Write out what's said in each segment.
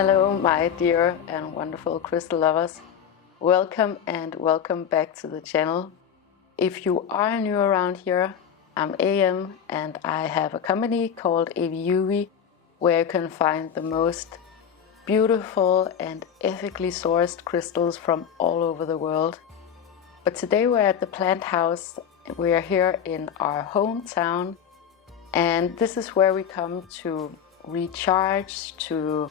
Hello, my dear and wonderful crystal lovers. Welcome and welcome back to the channel. If you are new around here, I'm AM and I have a company called AVIUVI where you can find the most beautiful and ethically sourced crystals from all over the world. But today we're at the plant house. We are here in our hometown, and this is where we come to recharge, to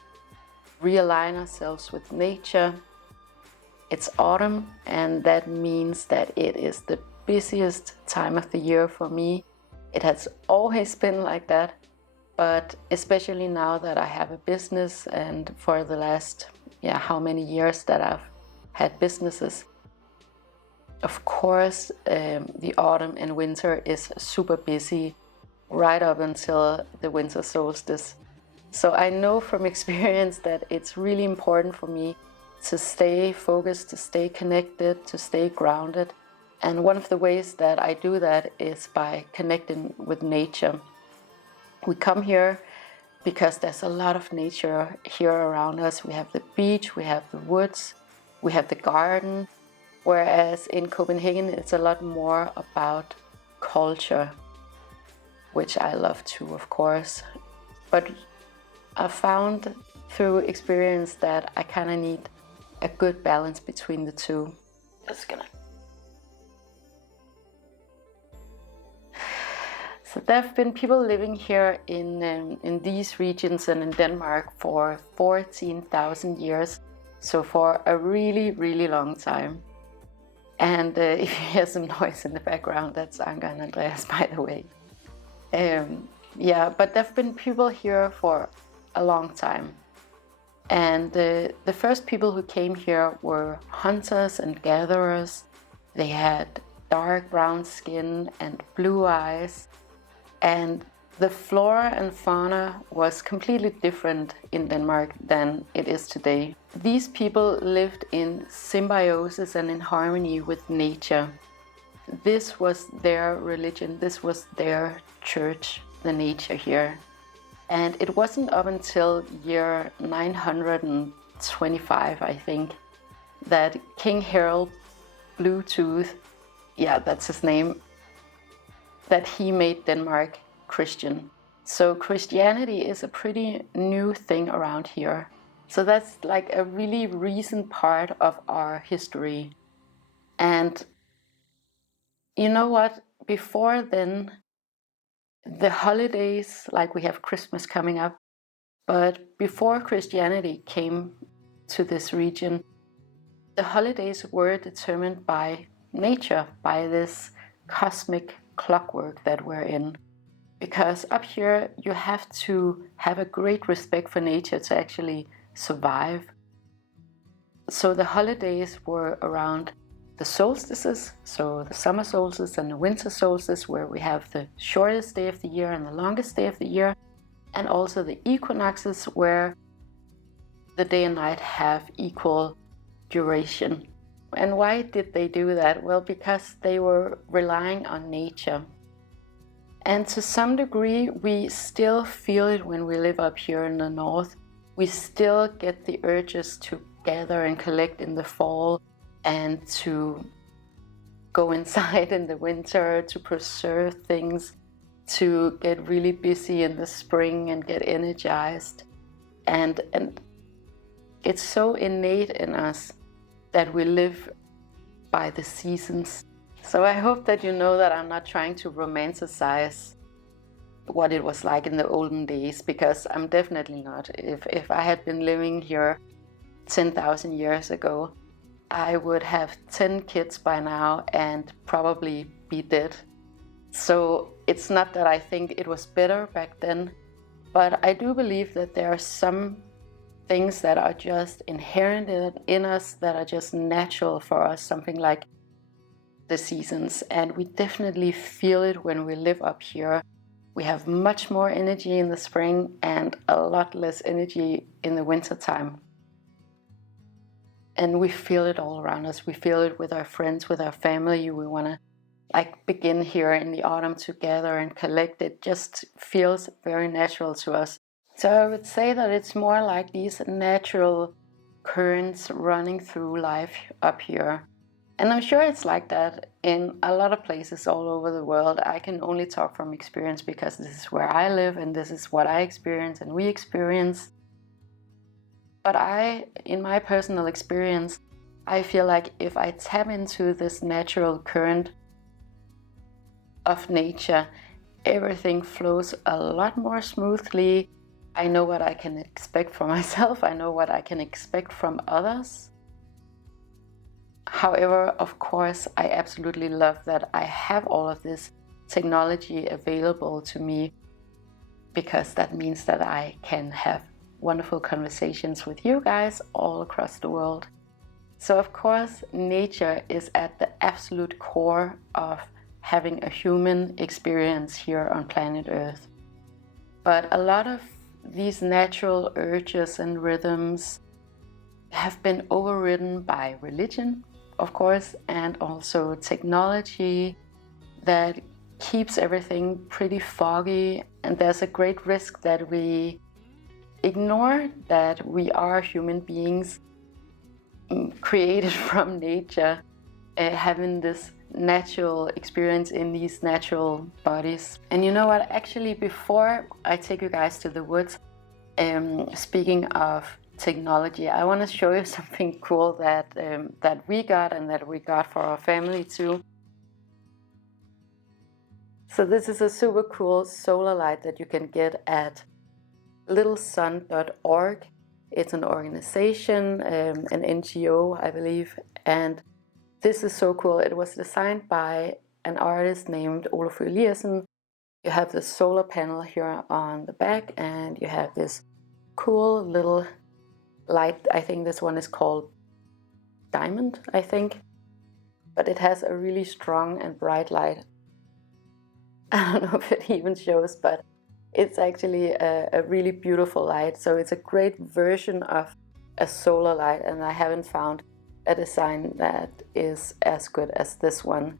realign ourselves with nature. It's autumn, and that means that it is the busiest time of the year for me. It has always been like that, but especially now that I have a business, and for the last how many years that I've had businesses, of course the autumn and winter is super busy right up until the winter solstice. So I know from experience that it's really important for me to stay focused, to stay connected, to stay grounded. And one of the ways that I do that is by connecting with nature. We come here because there's a lot of nature here around us. We have the beach, we have the woods, we have the garden. Whereas in Copenhagen, it's a lot more about culture, which I love too, of course. But I found through experience that I kind of need a good balance between the two. So there have been people living here in these regions and in Denmark for 14,000 years. So for a really, really long time. And if you hear some noise in the background, that's Anka and Andreas, by the way. But there have been people here for a long time. And the first people who came here were hunters and gatherers. They had dark brown skin and blue eyes. And the flora and fauna was completely different in Denmark than it is today. These people lived in symbiosis and in harmony with nature. This was their religion, this was their church, the nature here. And it wasn't up until year 925, I think, that King Harald Bluetooth, that's his name, that he made Denmark Christian. So Christianity is a pretty new thing around here. So that's like a really recent part of our history. And you know what? Before then, the holidays, like we have Christmas coming up, but before Christianity came to this region, the holidays were determined by nature, by this cosmic clockwork that we're in. Because up here you have to have a great respect for nature to actually survive. So the holidays were around the solstices, so the summer solstice and the winter solstice, where we have the shortest day of the year and the longest day of the year, and also the equinoxes, where the day and night have equal duration. And why did they do that? Well, because they were relying on nature. And to some degree, we still feel it when we live up here in the north. We still get the urges to gather and collect in the fall and to go inside in the winter, to preserve things, to get really busy in the spring and get energized. And it's so innate in us that we live by the seasons. So I hope that you know that I'm not trying to romanticize what it was like in the olden days, because I'm definitely not. If I had been living here 10,000 years ago, I would have 10 kids by now and probably be dead. So it's not that I think it was better back then, but I do believe that there are some things that are just inherent in us, that are just natural for us, something like the seasons. And we definitely feel it when we live up here. We have much more energy in the spring and a lot less energy in the winter time. And we feel it all around us. We feel it with our friends, with our family. We want to begin here in the autumn together and collect. It just feels very natural to us. So I would say that it's more like these natural currents running through life up here. And I'm sure it's like that in a lot of places all over the world. I can only talk from experience because this is where I live and this is what I experience and we experience. But in my personal experience, I feel like if I tap into this natural current of nature, everything flows a lot more smoothly. I know what I can expect from myself. I know what I can expect from others. However, of course, I absolutely love that I have all of this technology available to me, because that means that I can have wonderful conversations with you guys all across the world. So of course, nature is at the absolute core of having a human experience here on planet Earth. But a lot of these natural urges and rhythms have been overridden by religion, of course, and also technology that keeps everything pretty foggy. And there's a great risk that we ignore that we are human beings created from nature, having this natural experience in these natural bodies. And you know what, actually before I take you guys to the woods, speaking of technology, I want to show you something cool that we got and that we got for our family too. So this is a super cool solar light that you can get at littlesun.org. It's an organization, an NGO, I believe, and this is so cool. It was designed by an artist named Olaf Eliassen. You have the solar panel here on the back, and you have this cool little light. I think this one is called Diamond, I think, but it has a really strong and bright light. I don't know if it even shows, but it's actually a really beautiful light. So it's a great version of a solar light, and I haven't found a design that is as good as this one.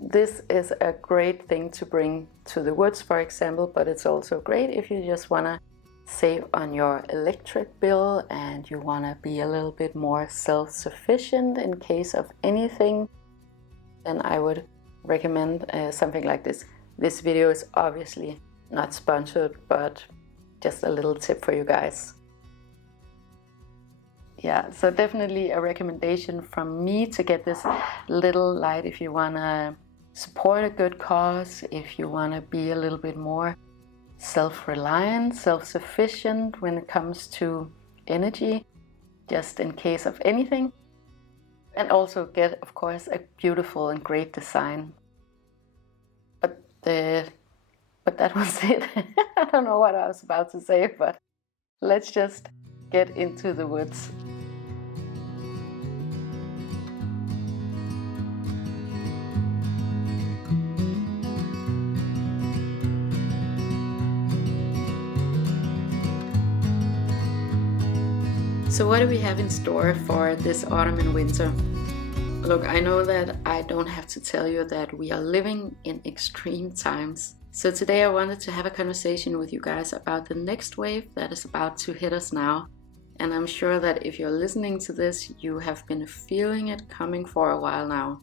This is a great thing to bring to the woods, for example, but it's also great if you just want to save on your electric bill and you want to be a little bit more self-sufficient in case of anything. Then I would recommend something like this. This video is obviously not sponsored, but just a little tip for you guys. Yeah, so definitely a recommendation from me to get this little light if you want to support a good cause, if you want to be a little bit more self-reliant, self-sufficient when it comes to energy, just in case of anything. And also get, of course, a beautiful and great design. But that was it. I don't know what I was about to say, but let's just get into the woods. So what do we have in store for this autumn and winter? Look, I know that I don't have to tell you that we are living in extreme times. So today I wanted to have a conversation with you guys about the next wave that is about to hit us now. And I'm sure that if you're listening to this, you have been feeling it coming for a while now.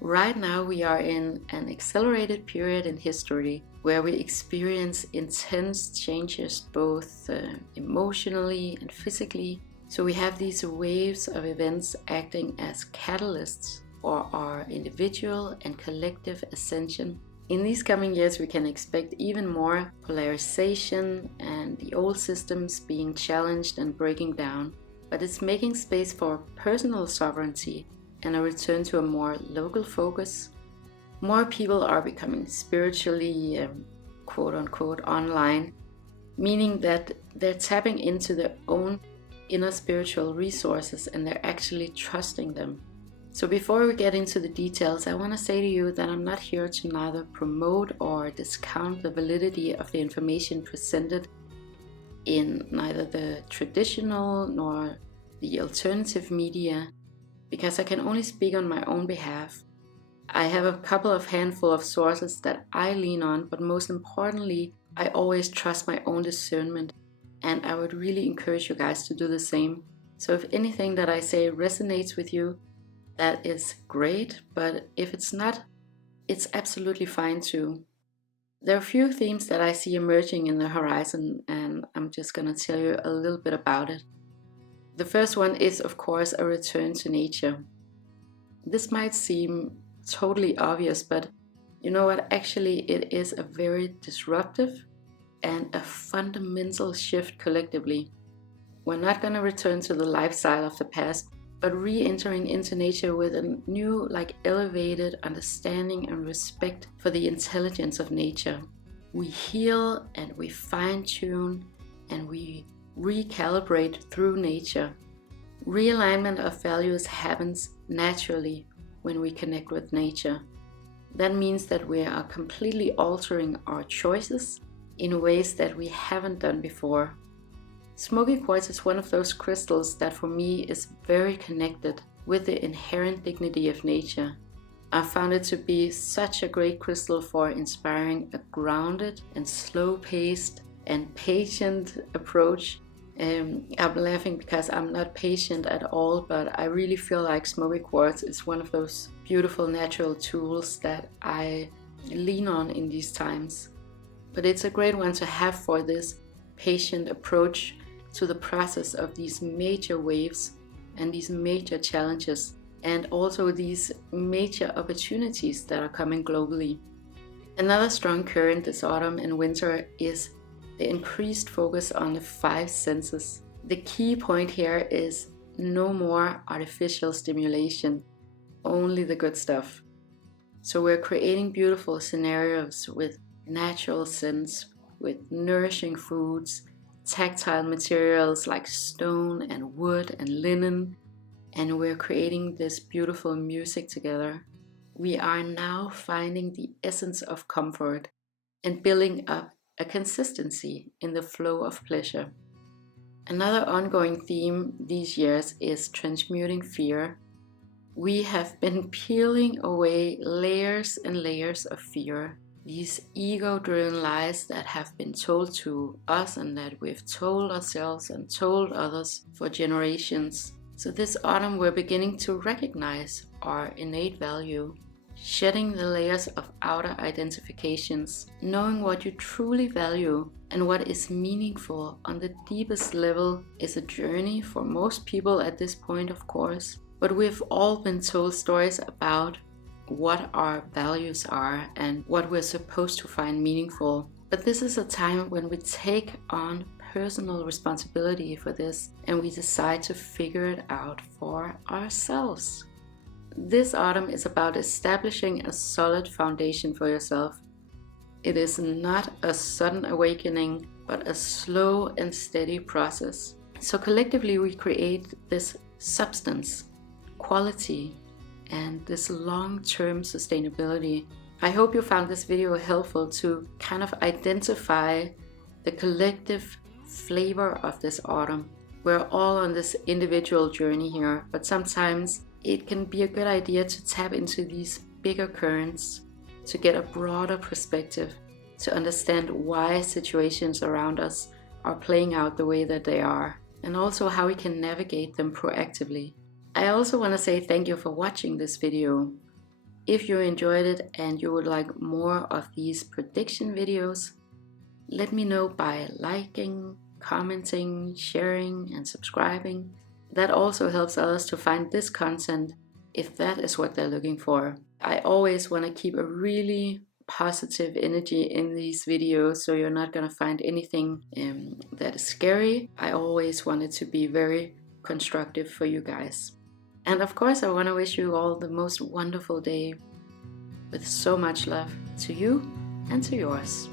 Right now we are in an accelerated period in history where we experience intense changes both emotionally and physically. So we have these waves of events acting as catalysts for our individual and collective ascension. In these coming years, we can expect even more polarization and the old systems being challenged and breaking down. But it's making space for personal sovereignty and a return to a more local focus. More people are becoming spiritually, quote-unquote, online, meaning that they're tapping into their own inner spiritual resources and they're actually trusting them. So before we get into the details, I want to say to you that I'm not here to neither promote or discount the validity of the information presented in neither the traditional nor the alternative media, because I can only speak on my own behalf. I have a couple of handful of sources that I lean on, but most importantly, I always trust my own discernment, and I would really encourage you guys to do the same. So if anything that I say resonates with you, that is great, but if it's not, it's absolutely fine too. There are a few themes that I see emerging in the horizon, and I'm just going to tell you a little bit about it. The first one is, of course, a return to nature. This might seem totally obvious, but you know what? Actually, it is a very disruptive and a fundamental shift collectively. We're not going to return to the lifestyle of the past, but re-entering into nature with a new, elevated understanding and respect for the intelligence of nature. We heal and we fine-tune and we recalibrate through nature. Realignment of values happens naturally when we connect with nature. That means that we are completely altering our choices in ways that we haven't done before. Smoky quartz is one of those crystals that for me is very connected with the inherent dignity of nature. I found it to be such a great crystal for inspiring a grounded and slow-paced and patient approach. I'm laughing because I'm not patient at all, but I really feel like smoky quartz is one of those beautiful natural tools that I lean on in these times. But it's a great one to have for this patient approach to the process of these major waves and these major challenges, and also these major opportunities that are coming globally. Another strong current this autumn and winter is the increased focus on the 5 senses. The key point here is no more artificial stimulation, only the good stuff. So we're creating beautiful scenarios with natural scents, with nourishing foods, tactile materials like stone and wood and linen, and we're creating this beautiful music together. We are now finding the essence of comfort and building up a consistency in the flow of pleasure. Another ongoing theme these years is transmuting fear. We have been peeling away layers and layers of fear. These ego-driven lies that have been told to us and that we've told ourselves and told others for generations. So this autumn we're beginning to recognize our innate value, shedding the layers of outer identifications, knowing what you truly value and what is meaningful on the deepest level is a journey for most people at this point, of course. But we've all been told stories about what our values are and what we're supposed to find meaningful. But this is a time when we take on personal responsibility for this and we decide to figure it out for ourselves. This autumn is about establishing a solid foundation for yourself. It is not a sudden awakening, but a slow and steady process. So collectively we create this substance, quality, and this long-term sustainability. I hope you found this video helpful to kind of identify the collective flavor of this autumn. We're all on this individual journey here, but sometimes it can be a good idea to tap into these bigger currents to get a broader perspective, to understand why situations around us are playing out the way that they are, and also how we can navigate them proactively. I also want to say thank you for watching this video. If you enjoyed it and you would like more of these prediction videos, let me know by liking, commenting, sharing, and subscribing. That also helps others to find this content if that is what they're looking for. I always want to keep a really positive energy in these videos, so you're not going to find anything that is scary. I always want it to be very constructive for you guys. And of course, I want to wish you all the most wonderful day with so much love to you and to yours.